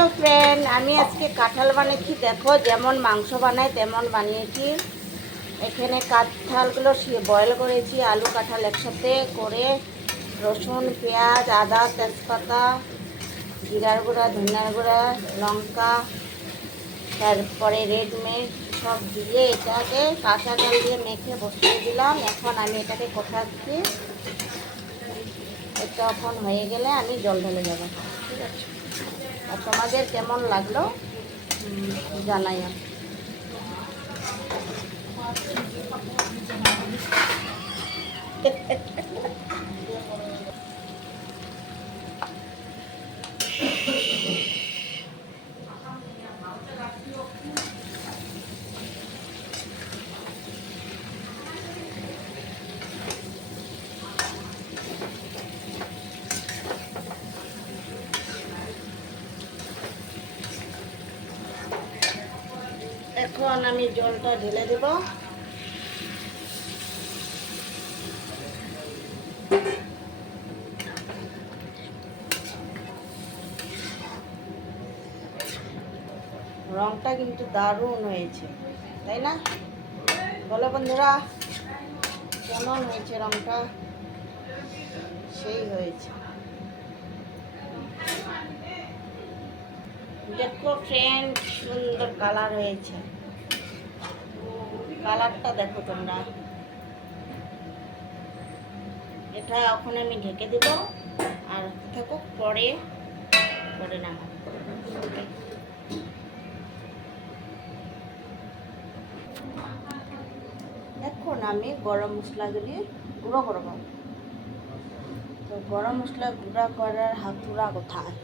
Hello friend, আমি আজকে কাঁঠাল বানিয়েছি। দেখো, যেমন মাংস বানাই তেমন বানিয়েছি। এখানে কাঁঠালগুলো বয়েল করেছি, আলু কাঁঠাল একসাথে করে, রসুন, পেঁয়াজ, আদা, তেজপাতা, জিরার গুঁড়া, ধনিয়ার গুঁড়া, লঙ্কা, তারপরে রেড মির্চ সব দিয়ে এটাকে কাঁচা জল দিয়ে মেখে বসিয়ে দিলাম। এখন আমি এটাকে কষাচ্ছি। এটা এখন হয়ে গেলে আমি জল ঢেলে যাবো। ঠিক আছে, আর তোমাদের কেমন লাগলো জানাই। এখন আমি জলটা ঢেলে দেব। রংটা কিন্তু দারুণ হয়েছে, তাই না? বলো বন্ধুরা, কেমন হয়েছে রংটা? সেই হয়েছে। দেখো ফ্রেন্ড, সুন্দর কালার হয়েছে। কালারটা দেখো তোমরা। এটা এখন আমি ঢেকে দেব আর থাকো, পরে নামাবো। এখন আমি গরম মশলাগুলি গুঁড়ো করব। তো গরম মশলা গুঁড়া করার হাতুড়া কোথায়?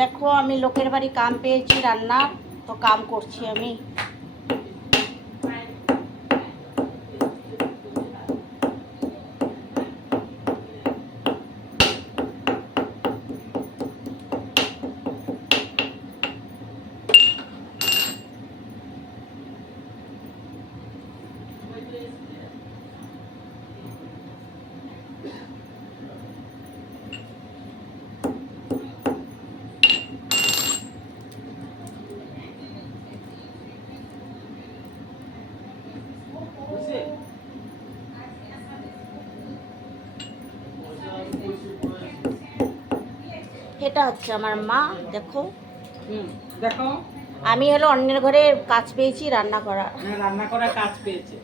দেখো, আমি লোকের বাড়ি কাম পেয়েছি রান্নার, তো কাম করছি আমি। এটা হচ্ছে আমার মা। দেখো, দেখো, আমি হলো অন্যের ঘরে কাজ পেয়েছি রান্না করা। রান্না করার কাজ পেয়েছে।